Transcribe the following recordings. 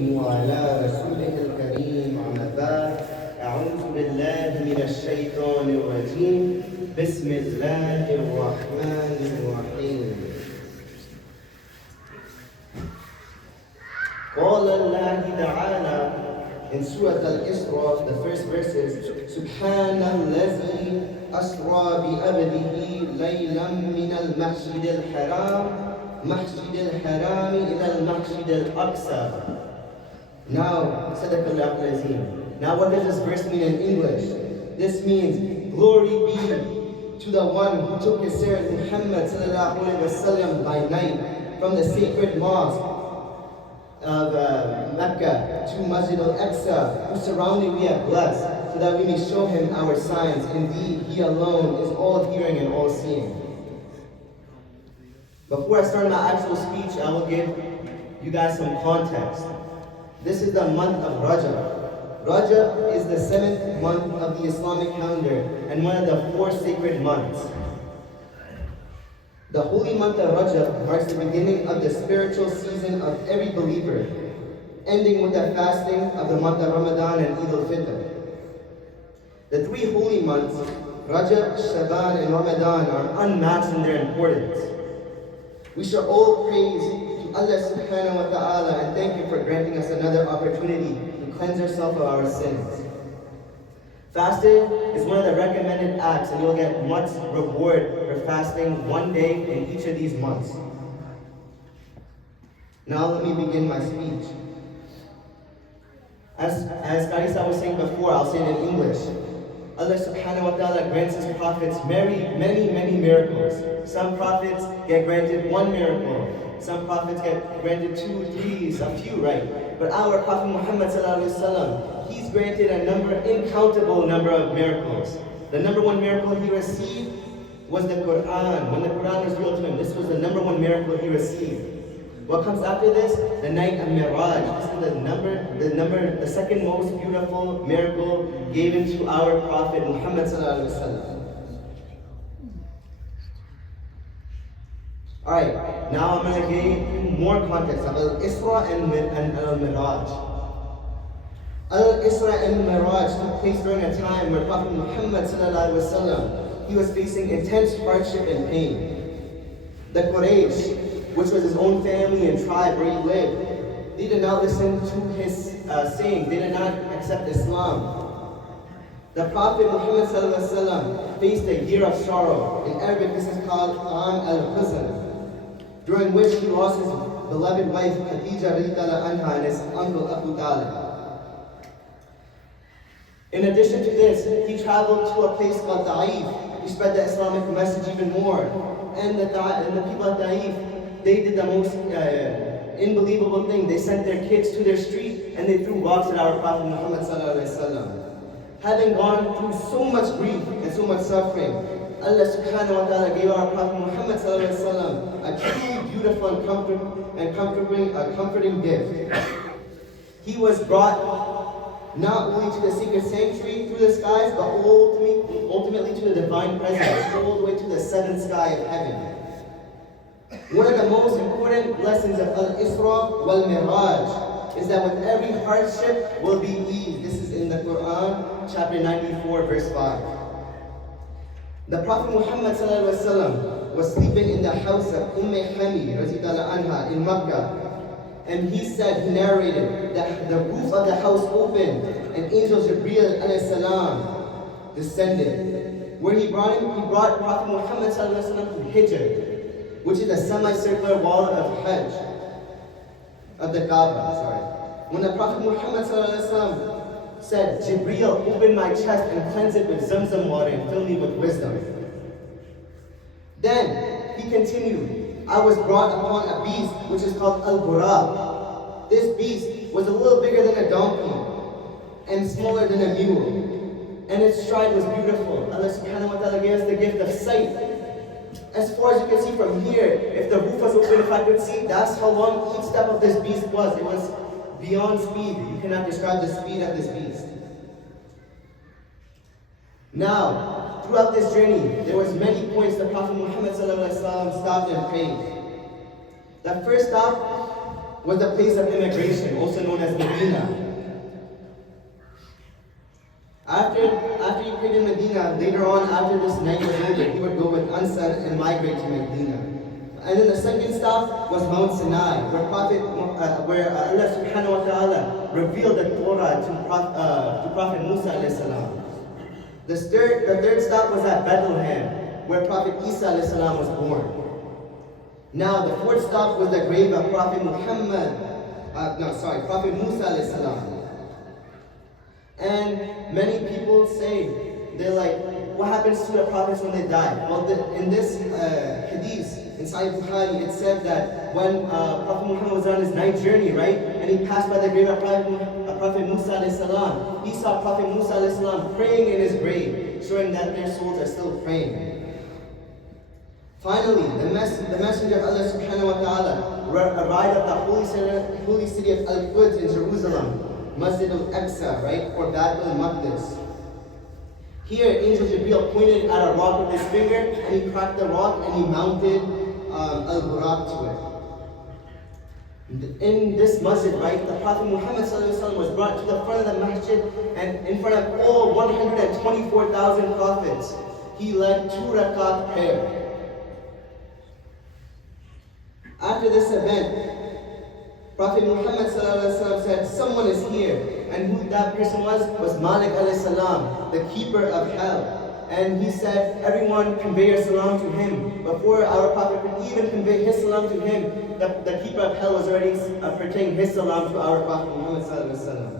وعلى رسوله الكريم أما بعد أعوذ بالله من الشيطان الرجيم بسم الله الرحمن الرحيم قال الله تعالى in Surah Al-Isra, the first verses, سبحان الذي أسرى بعبده ليلا من المسجد الحرام مسجد الحرام إلى المسجد الأقصى. Now, Sadaqallah al-Azim. Now what does this verse mean in English? This means, glory be to the one who took his servant Muhammad sallallahu alaihi wasallam by night from the sacred mosque of Makkah to Masjid al-Aqsa, whose surrounding we have blessed, so that we may show him our signs. Indeed, he alone is all hearing and all seeing. Before I start my actual speech, I will give you guys some context. This is the month of Rajab. Rajab is the 7th month of the Islamic calendar and one of the 4 sacred months. The holy month of Rajab marks the beginning of the spiritual season of every believer, ending with the fasting of the month of Ramadan and Eid al-Fitr. The 3 holy months, Rajab, Shaban, and Ramadan, are unmatched in their importance. We shall all praise Allah subhanahu wa ta'ala and thank you for granting us another opportunity to cleanse ourselves of our sins. Fasting is one of the recommended acts and you'll get much reward for fasting one day in each of these months. Now let me begin my speech. As Karisa was saying before, I'll say it in English. Allah subhanahu wa ta'ala grants his prophets many miracles. Some prophets get granted 1 miracle. Some prophets get granted 2, 3, a few, right? But our Prophet Muhammad sallallahu alaihi wasallam, he's granted incountable number of miracles. The number 1 miracle he received was the Quran. When the Quran was revealed to him, this was the number 1 miracle he received. What comes after this? The night of Miraj. This is the second most beautiful miracle given to our Prophet Muhammad sallallahu alaihi wasallam. Alright, now I'm going to give you more context of Al-Isra and Al-Miraj. Al-Isra and Miraj took place during a time where Prophet Muhammad sallallahu alaihi wasallam, he was facing intense hardship and pain. The Quraysh, which was his own family and tribe where he lived, they did not listen to his sayings. They did not accept Islam. The Prophet Muhammad sallallahu alaihi wasallam faced a year of sorrow. In Arabic, this is called Am al-Huzn, during which he lost his beloved wife Khadija radhiyallahu anha and his uncle Abu Talib. In addition to this, he traveled to a place called Ta'if. He spread the Islamic message even more. And the people of Ta'if, they did the most unbelievable thing. They sent their kids to their street and they threw rocks at our Prophet Muhammad sallallahu alaihi wasallam. Having gone through so much grief and so much suffering, Allah subhanahu wa ta'ala gave our Prophet Muhammad sallallahu alaihi wasallam a truly beautiful and comforting gift. He was brought not only to the sacred sanctuary through the skies, but ultimately to the divine presence, all the way to the 7th sky of heaven. One of the most important lessons of Al-Isra wal-Miraj is that with every hardship will be ease. This is in the Quran, chapter 94, verse 5. The Prophet Muhammad sallallahu alaihi wasallam was sleeping in the house of Hani radhiyallahu anha in Makkah. And he narrated that the roof of the house opened and angel Jibreel alayhi salam descended. Where he brought Prophet Muhammad sallallahu alaihi wasallam to Hijr, which is a semicircular wall of Hajj, of the Kaaba, When the Prophet Muhammad sallallahu alaihi wasallam said, Jibreel, open my chest and cleanse it with Zamzam water and fill me with wisdom. Then he continued, I was brought upon a beast which is called al-Buraq. This beast was a little bigger than a donkey and smaller than a mule. And its stride was beautiful. Allah subhanahu wa ta'ala gave us the gift of sight. As far as you can see from here, if the roof was open, if I could see, that's how long each step of this beast was. It was beyond speed. You cannot describe the speed of this beast. Now, throughout this journey, there was many points the Prophet Muhammad sallallahu alaihi wasallam stopped and prayed. The first stop was the place of immigration, also known as Medina. After he prayed in Medina, later on, after this night was over, he would go with Ansar and migrate to Medina. And then the second stop was Mount Sinai, where Allah subhanahu wa ta'ala revealed the Torah to Prophet Musa alayhi salam. The third stop was at Bethlehem, where Prophet Isa alayhi salam was born. Now the fourth stop was the grave of Prophet Prophet Musa alayhi salam. And many people say, they're like, what happens to the prophets when they die? Well, in this hadith, in Sahih Bukhari, it said that when Prophet Muhammad was on his night journey, right? And he passed by the grave of Prophet Musa alayhi salam. He saw Prophet Musa alayhi salam praying in his grave, showing that their souls are still praying. Finally, the messenger of Allah subhanahu wa ta'ala arrived at the holy city of Al-Quds in Jerusalem, Masjid al-Aqsa, right? Or Bab al-Maqdis. Here, Angel Jibreel pointed at a rock with his finger, and he cracked the rock and he mounted al-Buraq to it. In this masjid, right, the Prophet Muhammad was brought to the front of the masjid, and in front of all 124,000 prophets, he led 2 rakat prayer. After this event, Prophet Muhammad said, someone is here. And who that person was Malik alayhi salam, the keeper of hell. And he said, everyone convey your salam to him. Before our Prophet could even convey his salam to him, the keeper of hell was already portraying his salam to our Prophet Muhammad sallallahu alaihi wasallam.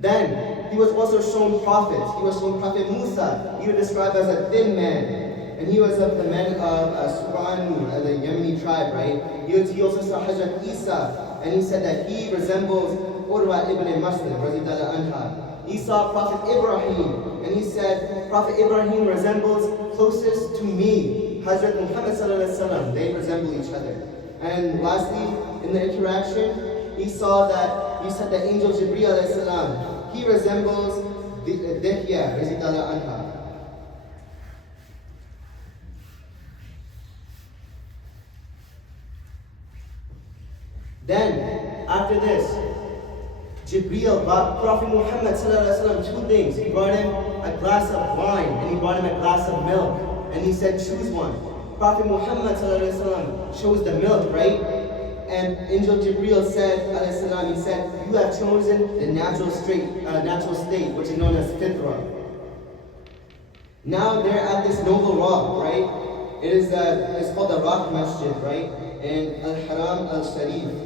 Then, he was also shown prophets. He was shown Prophet Musa. He was described as a thin man. And he was of the men of Subanu, the Yemeni tribe, right? He also saw Hazrat Isa, and he said that he resembles Urwa ibn Mas'ud, radiyallahu anha. He saw Prophet Ibrahim, and he said, Prophet Ibrahim resembles closest to me, Hazrat Muhammad sallallahu alaihi wasallam. They resemble each other. And lastly, in the interaction, he said that Angel Jibreel alayhi salam, he resembles Dihya, radiyallahu anha. Then, after this, Jibreel brought Prophet Muhammad two things. He brought him a glass of wine and he brought him a glass of milk. And he said, choose one. Prophet Muhammad chose the milk, right? And Angel Jibreel said, he said, you have chosen the natural state, which is known as fitra. Now they're at this noble rock, right? It's called the Rock Masjid, right? And Al-Haram Al-Sharif.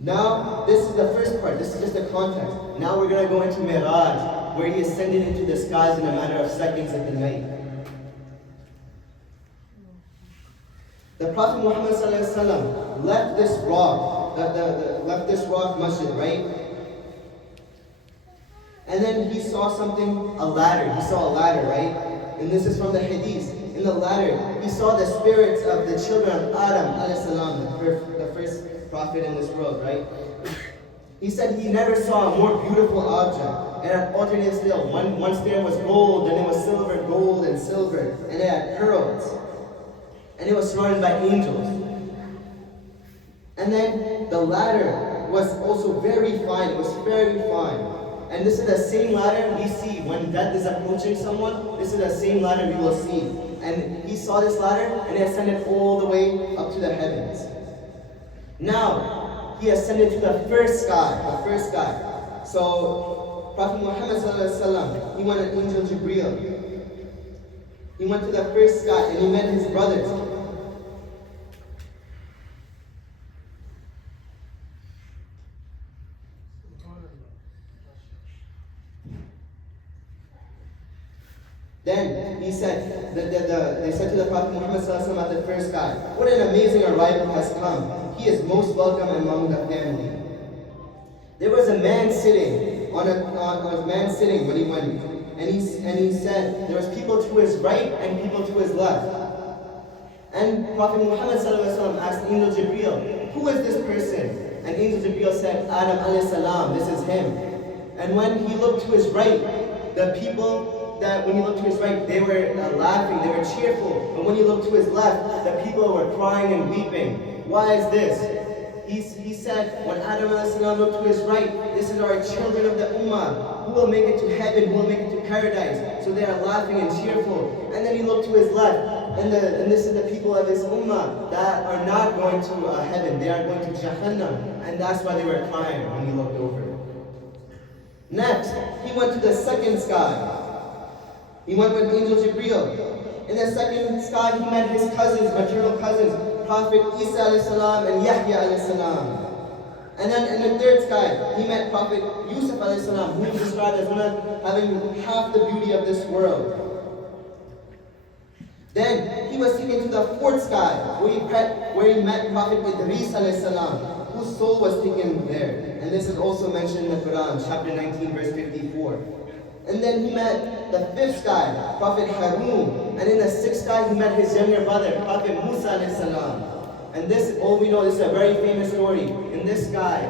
Now, this is the first part. This is just the context. Now we're going to go into Miraj, where he ascended into the skies in a matter of seconds at the night. The Prophet Muhammad left this rock, left this rock masjid, right? And then he saw something, a ladder. He saw a ladder, right? And this is from the hadith. In the ladder, he saw the spirits of the children of Adam, alayhi salam, the first prophet in this world, right? He said he never saw a more beautiful object. And an alternate still, one stair was gold, and it was silver, gold, and silver, and it had pearls. And it was surrounded by angels. And then the ladder was also very fine. It was very fine. And this is the same ladder we see when death is approaching someone. This is the same ladder we will see. And he saw this ladder, and it ascended all the way up to the heavens. Now, he ascended to the first sky. So, Prophet Muhammad he went an Angel Jibreel. He went to the first sky, and he met his brothers. Then he said, they said to the Prophet Muhammad at the first sky, what an amazing arrival has come. He is most welcome among the family. There was a man sitting when he went, and he said there was people to his right and people to his left. And Prophet Muhammad asked Angel Jibreel, who is this person? And Angel Jibreel said, Adam alayhi salam, this is him. And when he looked to his right, when he looked to his right, they were laughing, they were cheerful. But when he looked to his left, the people were crying and weeping. Why is this? He said, when Adam looked to his right, this is our children of the Ummah, who will make it to heaven, who will make it to paradise. So they are laughing and cheerful. And then he looked to his left, and this is the people of his Ummah that are not going to heaven, they are going to Jahannam. And that's why they were crying when he looked over. Next, he went to the second sky. He went with Angel Jibreel. In the second sky, he met his cousins, maternal cousins, Prophet Isa alayhi salam and Yahya alayhi salam. And then in the third sky, he met Prophet Yusuf alayhi salam, who is described as one of having half the beauty of this world. Then he was taken to the fourth sky, where he met Prophet Idris alayhi salam, whose soul was taken there. And this is also mentioned in the Quran, chapter 19, verse 54. And then he met the fifth sky, Prophet Harun. And in the sixth sky, he met his younger brother, Prophet Musa alayhi salam. And this, all we know, this is a very famous story. In this sky,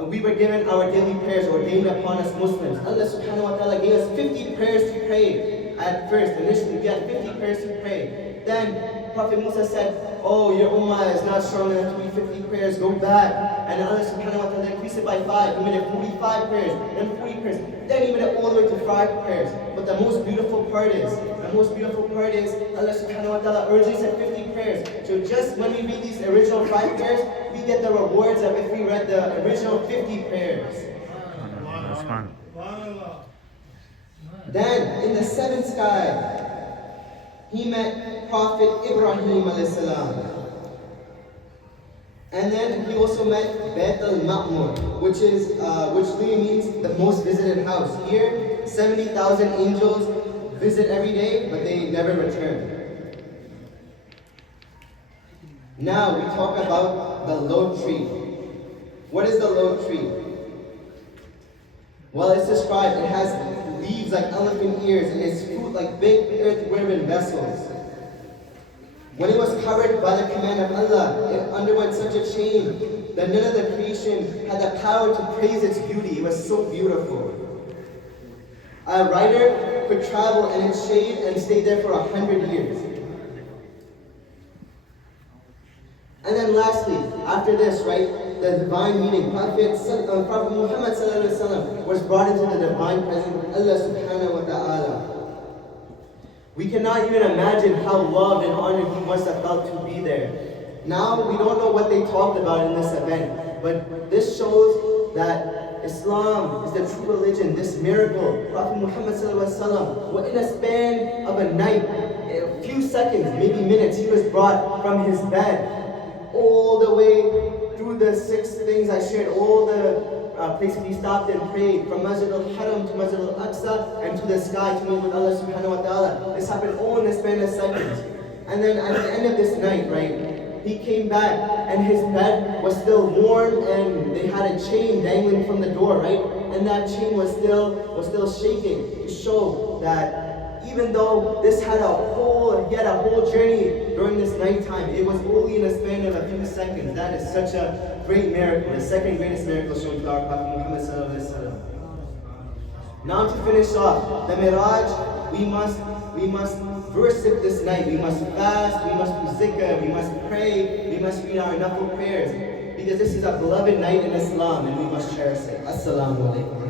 we were given our daily prayers ordained upon us Muslims. Allah subhanahu wa ta'ala gave us 50 prayers to pray at first. Initially, we had 50 prayers to pray. Then Prophet Musa said, oh, your ummah is not strong enough to be 50 prayers, go back. And Allah subhanahu wa ta'ala increased it by 5. He made it 45 prayers, then 40 prayers. Then he made it all the way to 5 prayers. But the most beautiful part is, Allah subhanahu wa ta'ala urges at 50 prayers. So just when we read these original 5 prayers, we get the rewards of if we read the original 50 prayers. That's fun. Then, in the seventh sky, he met Prophet Ibrahim alayhi salam. And then he also met Beit al-Ma'mur, which literally means the most visited house. Here, 70,000 angels visit every day, but they never return. Now we talk about the lote tree. What is the lote tree? Well, it's described, it has leaves like elephant ears and its fruit like big earth-woven vessels. When it was covered by the command of Allah, it underwent such a change that none of the creation had the power to praise its beauty. It was so beautiful. A rider could travel in its shade and stay there for 100 years. And then lastly, after this, right, the divine meaning, Prophet Muhammad was brought into the divine presence of Allah subhanahu wa ta'ala. We cannot even imagine how loved and honored he must have felt to be there. Now, we don't know what they talked about in this event, but this shows that Islam is the true religion, this miracle. Prophet Muhammad in a span of a night, a few seconds, maybe minutes, he was brought from his bed all the way through the 6 things I shared, all the places he stopped and prayed, from Masjid al-Haram to Masjid al-Aqsa and to the sky to meet with Allah subhanahu wa ta'ala. This happened all in a span of seconds. And then at the end of this night, right, he came back and his bed was still warm and they had a chain dangling from the door, right? And that chain was still shaking to show that even though he had a whole journey during this nighttime, it was only in a span of a few seconds. That is such a great miracle, the second greatest miracle shown to our Prophet Muhammad sallallahu alaihi wasallam. Now to finish off, the Miraj, we must worship this night. We must fast, we must do zikr, we must pray, we must read our nafil prayers. Because this is a beloved night in Islam and we must cherish it. Assalamu alaikum.